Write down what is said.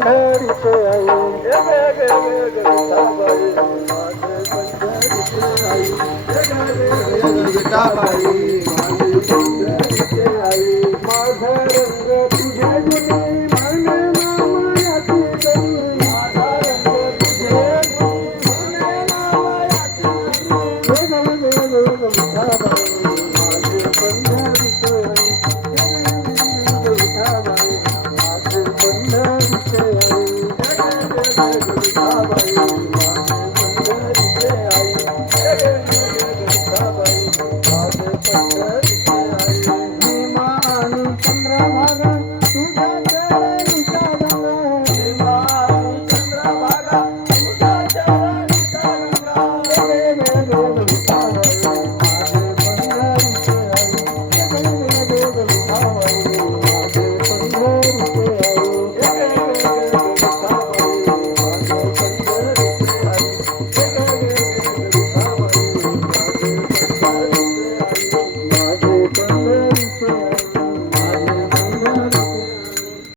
पंढरीचे आई विठाबाई माझी पंढरीचे आई माझा रंग तुझे गुणी मन मामायाची गणी माझा रंग तुझे गुणी मन मामायाची गणी विठाबाई माझी पंढरीचे आई विठाबाई माझी पंढरीचे आई विठाबाई माझी